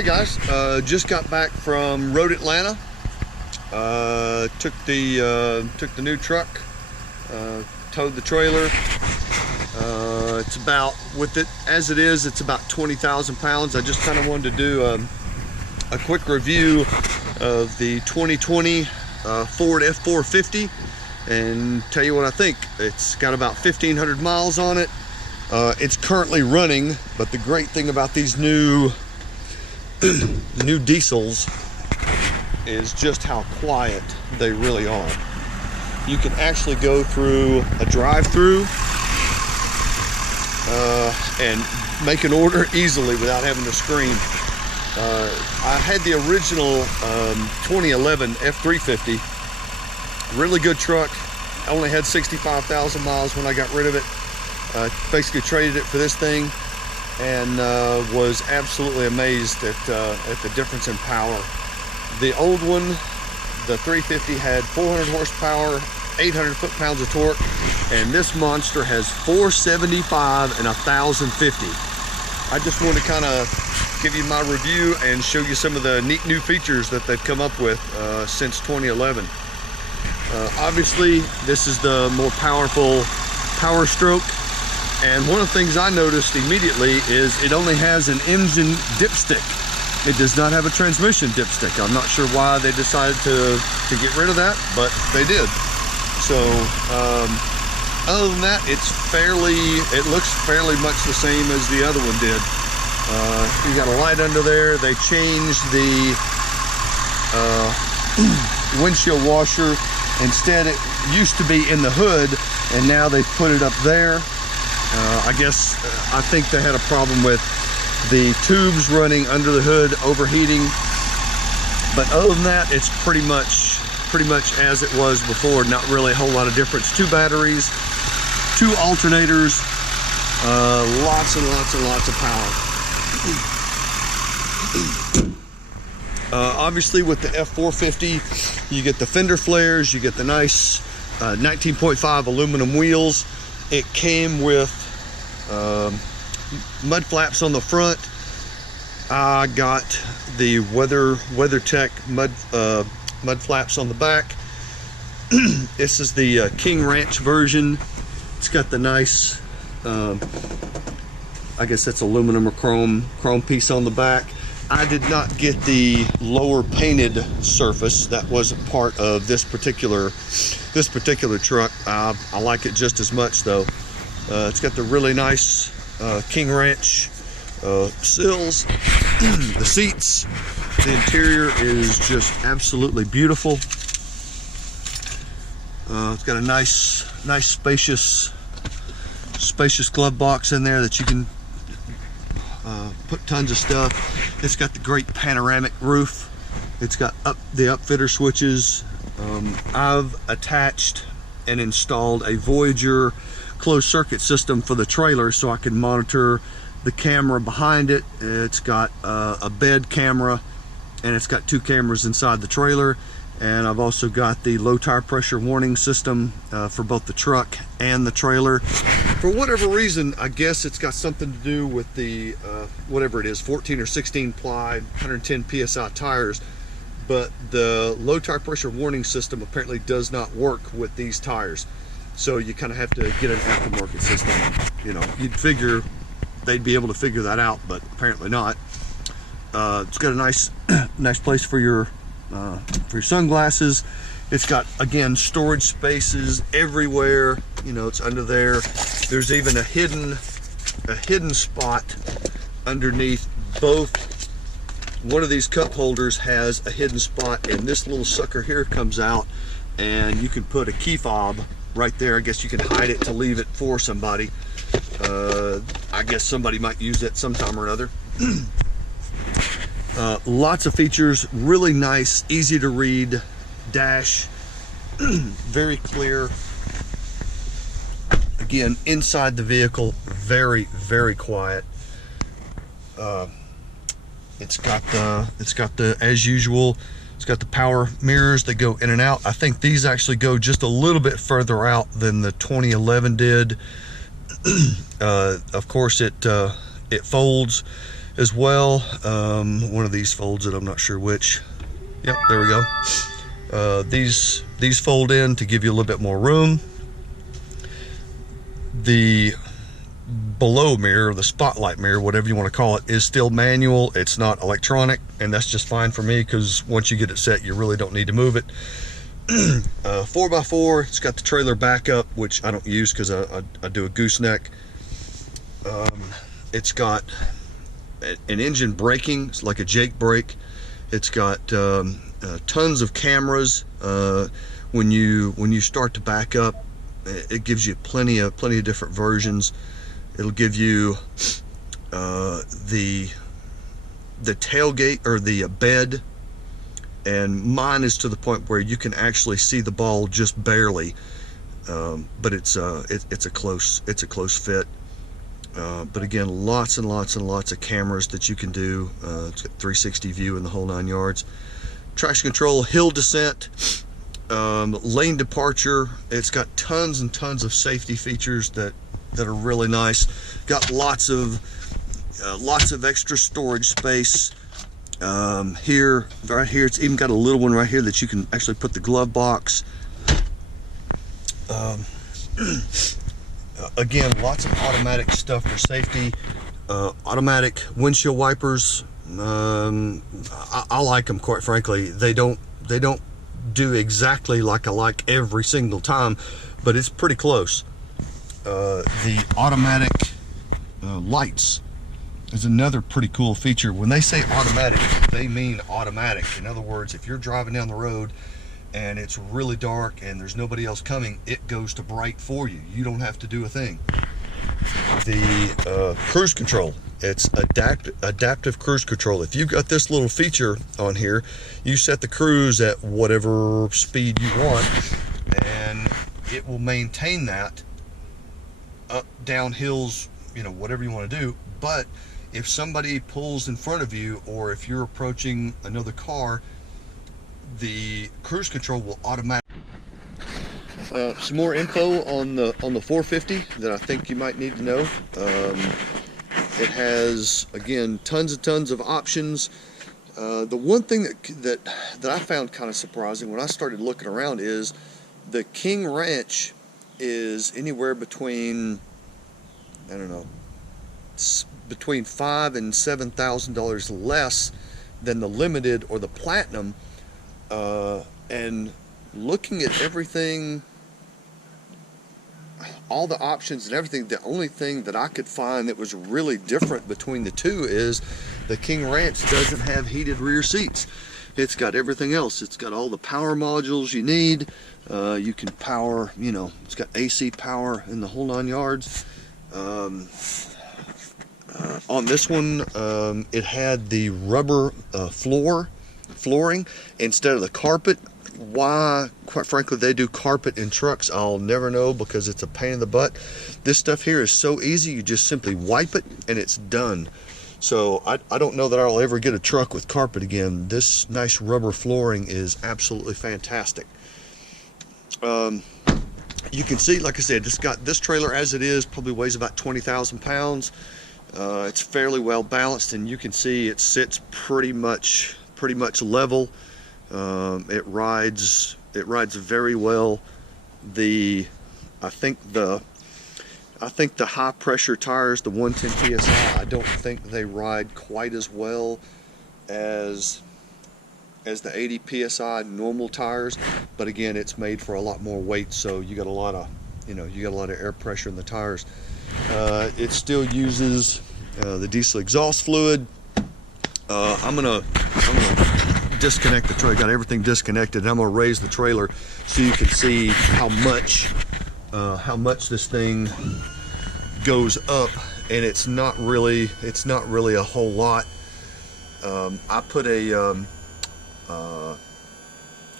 Hey guys, just got back from Road Atlanta. Took the new truck, towed the trailer. It's about, with it as it is, it's about 20,000 pounds. I just kind of wanted to do a quick review of the 2020 Ford F450 and tell you what I think. It's got about 1,500 miles on it. It's currently running, but the great thing about these new diesels is just how quiet they really are. You can actually go through a drive-through and make an order easily without having to scream. I had the original 2011 F350, really good truck. I only had 65,000 miles when I got rid of it. Basically traded it for this thing and was absolutely amazed at the difference in power. The old one, the 350, had 400 horsepower, 800 foot-pounds of torque, and this monster has 475 and 1,050. I just want to kind of give you my review and show you some of the neat new features that they've come up with since 2011. Obviously, this is the more powerful Power Stroke. And one of the things I noticed immediately is it only has an engine dipstick. It does not have a transmission dipstick. I'm not sure why they decided to get rid of that, but they did. So other than that, it looks fairly much the same as the other one did. You got a light under there. They changed the windshield washer. Instead, it used to be in the hood, and now they put it up there. I think they had a problem with the tubes running under the hood overheating, but other than that, it's pretty much as it was before. Not really a whole lot of difference. 2 batteries, 2 alternators, lots and lots and lots of power. Obviously, with the F450, you get the fender flares, you get the nice 19.5 aluminum wheels. It came with mud flaps on the front. I got the WeatherTech mud flaps on the back. This is the King Ranch version. It's got the nice, I guess that's aluminum or chrome piece on the back. I did not get the lower painted surface. That wasn't part of this particular truck. I like it just as much though. It's got the really nice King Ranch sills, the seats. The interior is just absolutely beautiful. It's got a nice spacious glove box in there that you can put tons of stuff. It's got the great panoramic roof. It's got the upfitter switches. I've attached and installed a Voyager closed circuit system for the trailer so I can monitor the camera behind it. It's got a bed camera, and it's got 2 cameras inside the trailer. And I've also got the low tire pressure warning system for both the truck and the trailer. For whatever reason, I guess it's got something to do with the whatever it is, 14 or 16 ply 110 psi tires, but the low tire pressure warning system apparently does not work with these tires. So you kind of have to get an aftermarket system. You know, you'd figure they'd be able to figure that out, but apparently not. It's got a nice place for your sunglasses. It's got, again, storage spaces everywhere. You know, it's under there. There's even a hidden spot underneath both. One of these cup holders has a hidden spot, and this little sucker here comes out, and you can put a key fob right there. I guess you can hide it to leave it for somebody. I guess somebody might use it sometime or another. Lots of features, really nice, easy to read dash, very clear. Again, inside the vehicle, very, very quiet. It's got the, as usual, it's got the power mirrors that go in and out. I think these actually go just a little bit further out than the 2011 did. Of course, it folds. as well. One of these folds it, I'm not sure which. Yep, there we go. These fold in to give you a little bit more room. The below mirror, the spotlight mirror, whatever you want to call it, is still manual. It's not electronic, and that's just fine for me because once you get it set, you really don't need to move it. 4x4, it's got the trailer backup, which I don't use because I do a gooseneck. It's got an engine braking, it's like a Jake brake. It's got tons of cameras. When you start to back up, it gives you plenty of different versions. It'll give you the tailgate or the bed, and mine is to the point where you can actually see the ball just barely, but it's a close fit. But again, lots and lots of cameras that you can do. It's got 360 view in the whole 9 yards. Traction control, hill descent, lane departure. It's got tons and tons of safety features that are really nice. Got lots of extra storage space. Right here, it's even got a little one right here that you can actually put the glove box. Again, lots of automatic stuff for safety. Automatic windshield wipers. I like them, quite frankly. They don't do exactly like I like every single time, but it's pretty close. The automatic lights is another pretty cool feature. When they say automatic, they mean automatic. In other words, if you're driving down the road and it's really dark and there's nobody else coming, it goes to bright for you. You don't have to do a thing. The cruise control, it's adaptive cruise control. If you've got this little feature on here, you set the cruise at whatever speed you want, and it will maintain that up, down hills, you know, whatever you want to do. But if somebody pulls in front of you, or if you're approaching another car, the cruise control will automatically. Some more info on the 450 that I think you might need to know. It has, again, tons and tons of options. The one thing that I found kind of surprising when I started looking around is the King Ranch is anywhere between, I don't know, between $5,000 and $7,000 less than the Limited or the Platinum. And looking at everything, all the options and everything, the only thing that I could find that was really different between the two is the King Ranch doesn't have heated rear seats. It's got everything else. It's got all the power modules you need. You can power, you know, it's got AC power in the whole 9 yards. On this one, it had the rubber flooring instead of the carpet. Why, quite frankly, they do carpet in trucks, I'll never know, because it's a pain in the butt. This stuff here is so easy. You just simply wipe it and it's done. So I don't know that I'll ever get a truck with carpet again. This nice rubber flooring is absolutely fantastic. You can see, like I said, it's got this trailer as it is, probably weighs about 20,000 pounds. It's fairly well balanced, and you can see it sits pretty much level. It rides very well. I think the high pressure tires, the 110 psi, I don't think they ride quite as well as the 80 psi normal tires, but again, it's made for a lot more weight, so you got a lot of air pressure in the tires. It still uses the diesel exhaust fluid. I'm gonna disconnect the trailer. Got everything disconnected, and I'm gonna raise the trailer so you can see how much this thing goes up, and it's not really a whole lot. I put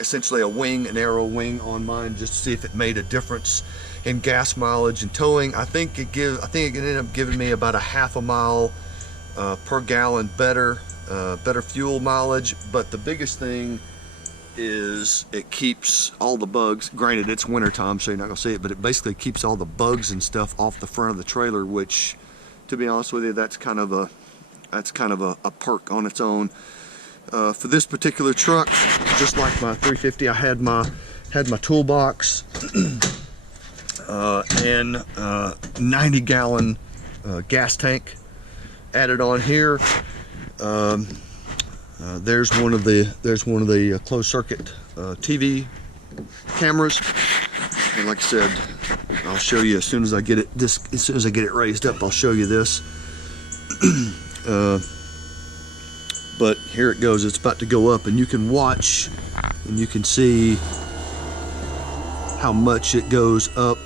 essentially an arrow wing on mine just to see if it made a difference in gas mileage and towing. I think it ended up giving me about a half a mile per gallon better fuel mileage. But the biggest thing is it keeps all the bugs. Granted, it's winter time, so you're not gonna see it, but it basically keeps all the bugs and stuff off the front of the trailer, which, to be honest with you, that's kind of That's kind of a perk on its own. For this particular truck, just like my 350, I had my toolbox and 90-gallon gas tank added on here. There's one of the closed circuit TV cameras, and like I said, I'll show you as soon as I get it raised up. I'll show you this. But here it goes. It's about to go up, and you can watch and you can see how much it goes up,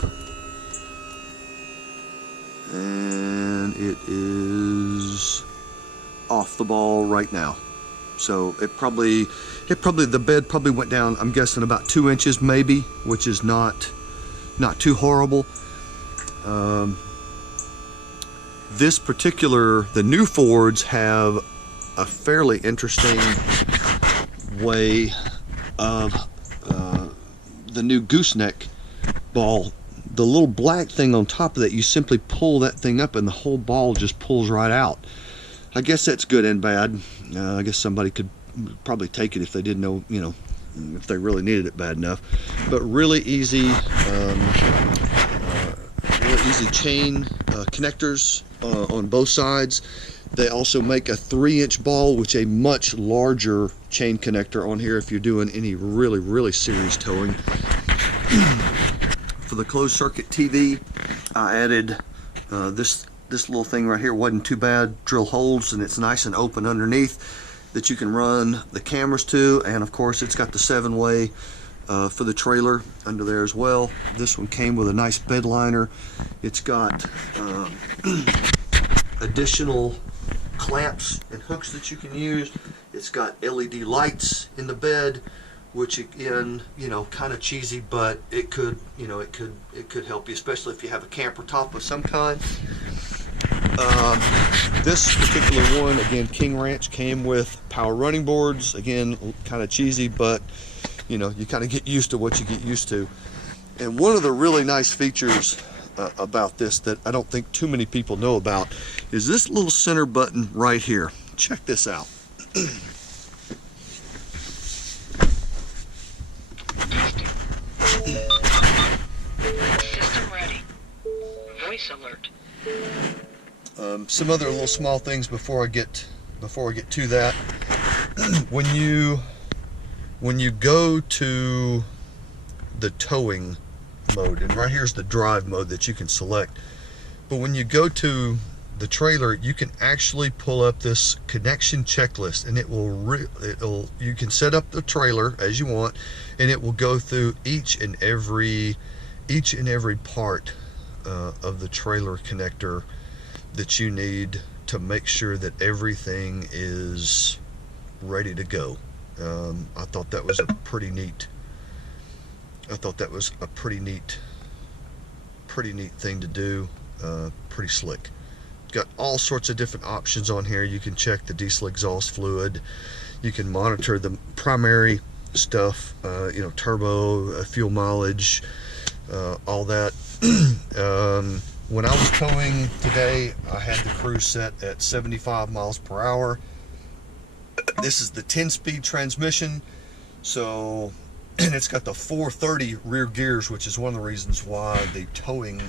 and it is off the ball right now. So the bed probably went down, I'm guessing about 2 inches maybe, which is not too horrible. The new Fords have a fairly interesting way of the new gooseneck ball. The little black thing on top of that, you simply pull that thing up and the whole ball just pulls right out. I guess that's good and bad. I guess somebody could probably take it if they didn't know, if they really needed it bad enough. But really easy chain connectors on both sides. They also make a 3-inch ball, which a much larger chain connector on here if you're doing any really serious towing. For the closed circuit TV, I added this little thing right here. Wasn't too bad. Drill holes, and it's nice and open underneath that you can run the cameras to, and of course it's got the 7-way for the trailer under there as well. This one came with a nice bed liner. It's got additional clamps and hooks that you can use. It's got LED lights in the bed, which again, kind of cheesy, but it could help you, especially if you have a camper top of some kind. This particular one, again, King Ranch, came with power running boards. Again, kind of cheesy, but you kind of get used to what you get used to. And one of the really nice features about this that I don't think too many people know about is this little center button right here. Check this out. System ready. Voice alert. Some other little small things before I get to that. When you go to the towing mode, and right here's the drive mode that you can select, but when you go to the trailer, you can actually pull up this connection checklist, and you can set up the trailer as you want, and it will go through each and every part of the trailer connector that you need to make sure that everything is ready to go. I thought that was a pretty neat thing to do. Pretty slick. Got all sorts of different options on here. You can check the diesel exhaust fluid. You can monitor the primary stuff, turbo, fuel mileage, all that. When I was towing today, I had the cruise set at 75 miles per hour. This is the 10-speed transmission, and it's got the 430 rear gears, which is one of the reasons why the towing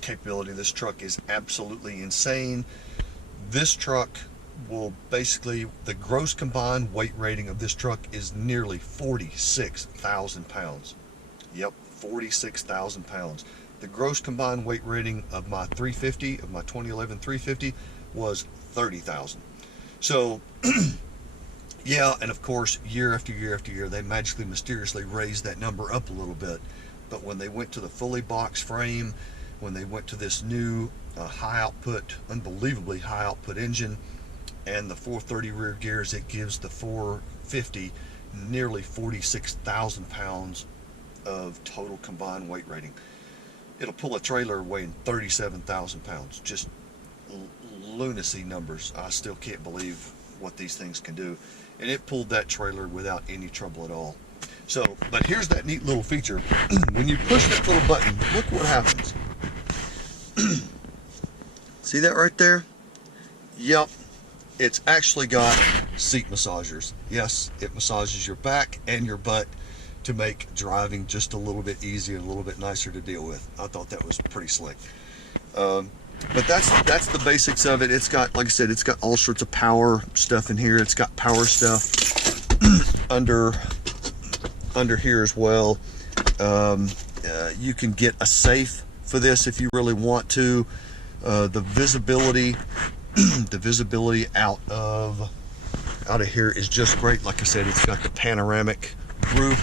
capability of this truck is absolutely insane. This truck will basically, the gross combined weight rating of this truck is nearly 46,000 pounds. Yep, 46,000 pounds. The gross combined weight rating of my 350, of my 2011 350, was 30,000. So, yeah, and of course, year after year after year, they magically, mysteriously raised that number up a little bit. But when they went to the fully boxed frame, when they went to this new high output, unbelievably high output engine, and the 430 rear gears, it gives the 450 nearly 46,000 pounds of total combined weight rating. It'll pull a trailer weighing 37,000 pounds. Just lunacy numbers. I still can't believe what these things can do. And it pulled that trailer without any trouble at all. So, but here's that neat little feature. When you push that little button, look what happens. See that right there? Yep. it's actually got seat massagers. Yes, it massages your back and your butt to make driving just a little bit easier, a little bit nicer to deal with. I thought that was pretty slick. But that's the basics of it. It's got, like I said, it's got all sorts of power stuff in here. It's got power stuff under here as well. You can get a safe for this if you really want to. The visibility the visibility out of here is just great. Like I said, it's got the panoramic roof,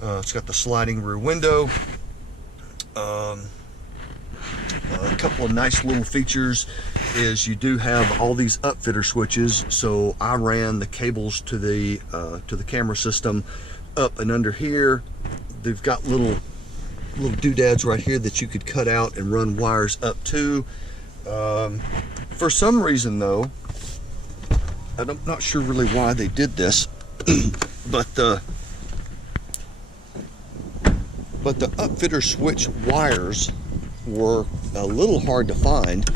it's got the sliding rear window. A couple of nice little features is you do have all these upfitter switches. So I ran the cables to the camera system up and under here. They've got little doodads right here that you could cut out and run wires up to. For some reason though, I'm not sure really why they did this, but the upfitter switch wires were a little hard to find.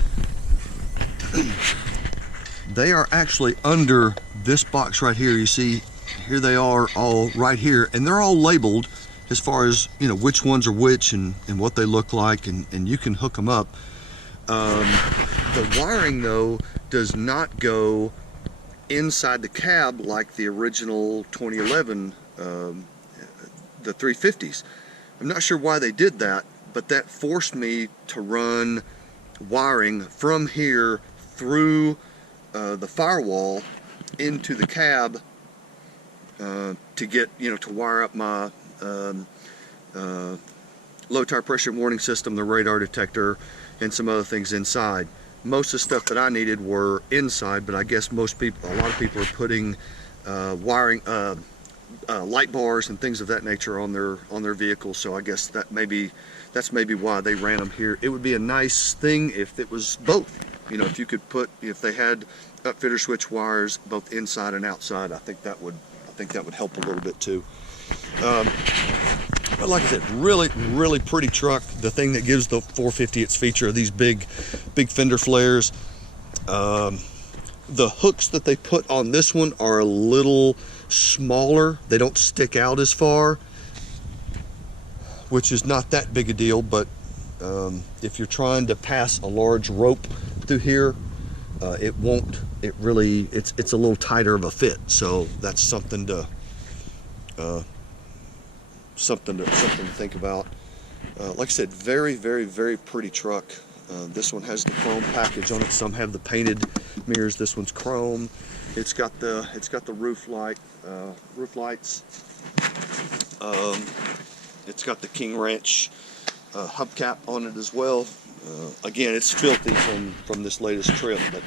They are actually under this box right here. You see, here they are all right here, and they're all labeled as far as, you know, which ones are which and what they look like, and you can hook them up. The wiring though does not go inside the cab like the original 2011 the 350s. I'm not sure why they did that, but that forced me to run wiring from here through the firewall into the cab to get, you know, to wire up my low tire pressure warning system, the radar detector, and some other things inside. Most of the stuff that I needed were inside, but I guess a lot of people are putting wiring, light bars and things of that nature on their vehicles. So I guess that's maybe why they ran them here. It would be a nice thing if it was both. You know, if you could if they had upfitter switch wires both inside and outside, I think that would help a little bit too. But like I said, really pretty truck. The thing that gives the 450 its feature are these big fender flares. The hooks that they put on this one are a little smaller. They don't stick out as far, which is not that big a deal, but if you're trying to pass a large rope through here, it's a little tighter of a fit. So that's something to think about. Like I said, very pretty truck. This one has the chrome package on it. Some have the painted mirrors. This one's chrome. It's got the roof lights. It's got the King Ranch hubcap on it as well. Again, it's filthy from this latest trip, but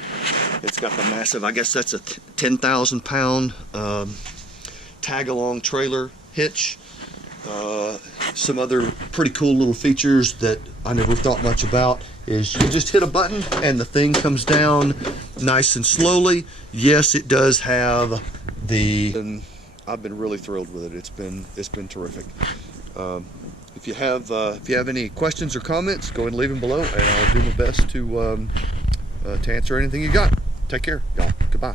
it's got the massive, I guess that's a 10,000 pound tag-along trailer hitch. Some other pretty cool little features that I never thought much about is you just hit a button and the thing comes down nice and slowly. Yes, it does have and I've been really thrilled with it. It's been terrific. If you have any questions or comments, go ahead and leave them below, and I'll do my best to answer anything you got. Take care, y'all. Goodbye.